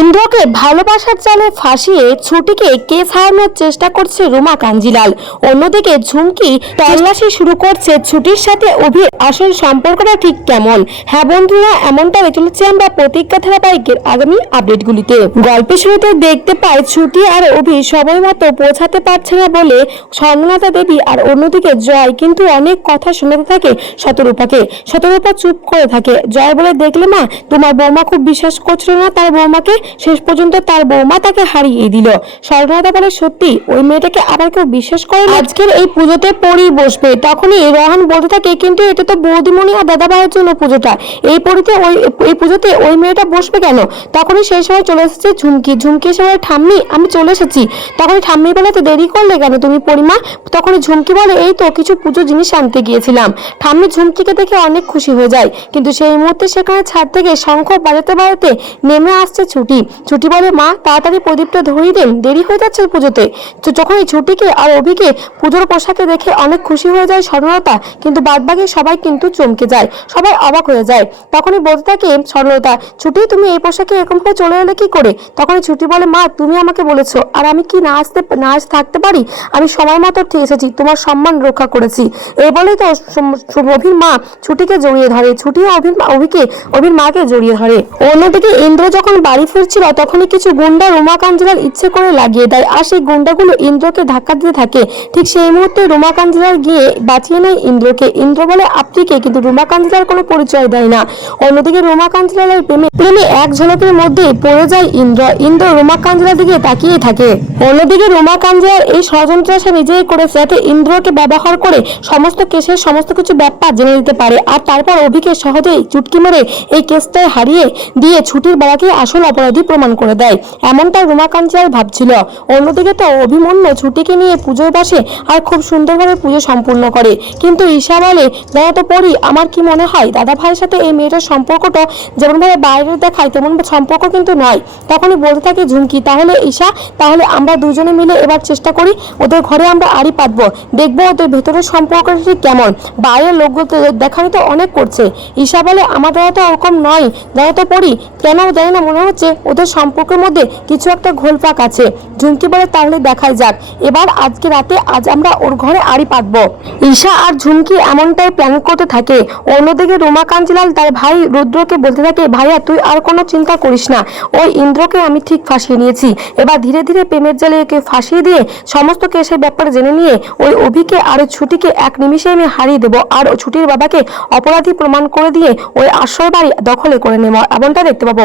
ইন্দ্রকে ভালোবাসার জালে ফাঁসিয়ে ছুটিকে কেস হারানোর চেষ্টা করছে রুমা কাঞ্জিলাল। অন্যদিকে ঝুমকি তল্লাশি শুরু করছে ছুটির সাথে অভির আসল সম্পর্কটা ঠিক কেমন। হ্যাঁ বন্ধুরা, এমনটাই চলেছে আমরা প্রতিজ্ঞা ধারাবাহিকের আগামী আপডেটগুলিতে। গল্পের শুরুতে দেখতে পাই ছুটি আর অভি সময় মতো পৌঁছাতে পারছে না বলে স্বর্ণলতা দেবী আর অন্যদিকে জয় কিন্তু অনেক কথা শোনাতে থাকে শতরূপাকে। শতরূপা চুপ করে থাকে। জয় বলে, দেখলে মা, তোমার বৌমা খুব বিশ্বাস করছিল না তার বৌমাকে, শেষ পর্যন্ত তার বৌমা তাকে হারিয়ে দিল। স্বর্ণলতা বলে, সত্যি ওই মেয়েটাকে আবার কেউ বিশ্বাস করে? আজকের এই পুজোতে পরি বসবে। তখনই রোহান বলতে থাকে, কিন্তু এটা তো বৌদিমণি আর দাদা ভাইয়ের জন্য পুজোটা, এই পুজোতে ওই মেয়েটা বসবে কেন? তখনই সেই সময় চলে এসেছে ঝুমকি। ঝুমকি এসে বলে, ঠাম্মি আমি চলে এসেছি। তখনই ঠাম্মি বলে, তো দেরি করলে কেন তুমি পরিমা? তখনই ঝুমকি বলে, এই তো কিছু পুজো জিনিস আনতে গিয়েছিলাম। ঠাম্মি ঝুমকিকে দেখে অনেক খুশি হয়ে যায়, কিন্তু সেই মুহূর্তে সেখানে ছাদ থেকে শঙ্খ বাজাতে বাজাতে নেমে আসছে ছুটি। ছুটি বলে, মা তাড়াতাড়ি প্রদীপটা ধরিয়ে দেন, দেরি হয়ে যাচ্ছে পুজোতে। তো যখন এই ছুটিকে আর অভিকে পুজোর পোশাকে দেখে অনেক খুশি হয়ে যায় স্বর্ণলতা, কিন্তু বাদবাকি সবাই কিন্তু চমকে যায়, সবাই অবাক হয়ে যায়। তখনই বলতে থাকে স্বর্ণলতা, ছুটি তুমি এই পোশাকে এরকম করে চলে এলে কি করে? তখনই ছুটি বলে, মা তুমি আমাকে বলেছো, আর আমি কি না থাকতে পারি? আমি সময় মতো এসেছি, তোমার সম্মান রক্ষা করেছি। এই বলেই তো অভির মা ছুটিকে জড়িয়ে ধরে। ছুটিও অভির মাকে জড়িয়ে ধরে। অন্যদিকে ইন্দ্র যখন বাড়ি ফিরছিল তখনই কিছু গুন্ডা রুমা কাঞ্জিলাল ইচ্ছে করে লাগিয়ে দেয়, আর সেই গুন্ডাগুলো ইন্দ্রকে ধাক্কা দিতে থাকে। ঠিক সেই মুহূর্তে রুমা কাঞ্জিলাল গিয়ে বাঁচিয়ে নেয় ইন্দ্রকে। ইন্দ্র বলে, আপনি কে? কিন্তু রুমা কাঞ্জিলাল কোনো পরিচয় দেয় না। অন্যদিকে রুমা কাঞ্জিলালের প্রেমে এক ঝলকের মধ্যে পড়ে যায় ইন্দ্র রুমা কাঞ্জিলার দিকে তাকিয়ে থাকে। অন্যদিকে রুমা কাঞ্জিলাল এই ষড়যন্ত্র সে নিজেই করেছে, যাতে ইন্দ্রকে ব্যবহার করে সমস্ত কেসের সমস্ত কিছু ব্যাপার জেনে নিতে পারে, আর তারপর অভিকে সহজেই চুটকি মেরে এই কেসটায় হারিয়ে দিয়ে ছুটির বেলাকে আসল অপরাধী প্রমাণ করে দেয়। এমনটাই রুমা কাঞ্জিলাল ভাবছিল। অন্যদিকে তো অভিমন্যু ছুটিকে নিয়ে পুজোয় বসে আর খুব সুন্দরভাবে পুজো সম্পূর্ণ করে। কিন্তু ঈশা বলে, দাদা তো পড়ি, আমার কি মনে হয় দাদা ভাইয়ের সাথে এই মেয়েটার সম্পর্কটা যেমনভাবে বাইরে দেখায় তেমন সম্পর্ক কিন্তু নয়। তখনই বলতে থাকে ঝুমকি, তাহলে ঈশা, তাহলে আমরা দুজনে মিলে এবার চেষ্টা করি, ওদের ঘরে আমরা আড়ি পাতবো, দেখবো ওদের ভেতরের সম্পর্কটা ঠিক কেমন। বাইরের লোকগুলো দেখানি তো অনেক করছে। ঈশা বলে, আমার দাদা তো ওরকম নয়, দাদা তো পড়ি, কেন জানি না মনে হচ্ছে ওদের সম্পর্কের মধ্যে কিছু একটা ঘোলপাক আছে। ঝুমকি বলে, তাহলে দেখাই যাক, এবার আজকে রাতে আমরা ওর ঘরে আড়ি পাতবো। ঈশা আর ঝুমকি এমনটাই প্ল্যান করতে থাকে। অন্যদিকে রুমা কাঞ্জিলাল তার ভাই রুদ্রকে বলতে থাকে, ভাইয়া তুই আর কোনো চিন্তা করিস না, ওই ইন্দ্রকে আমি ঠিক ফাঁসিয়ে নিয়েছি। এবার ধীরে ধীরে প্রেমের জালে একে ফাঁসিয়ে দিয়ে সমস্ত কেসের ব্যাপারে জেনে নিয়ে ওই অভিকে আর ছুটিকে এক নিমিষে আমি হারিয়ে দেবো, আর ছুটির বাবাকে অপরাধী প্রমাণ করে দিয়ে ওই আশ্রয় বাড়ি দখলে করে নেব। এমনটা দেখতে পাবো।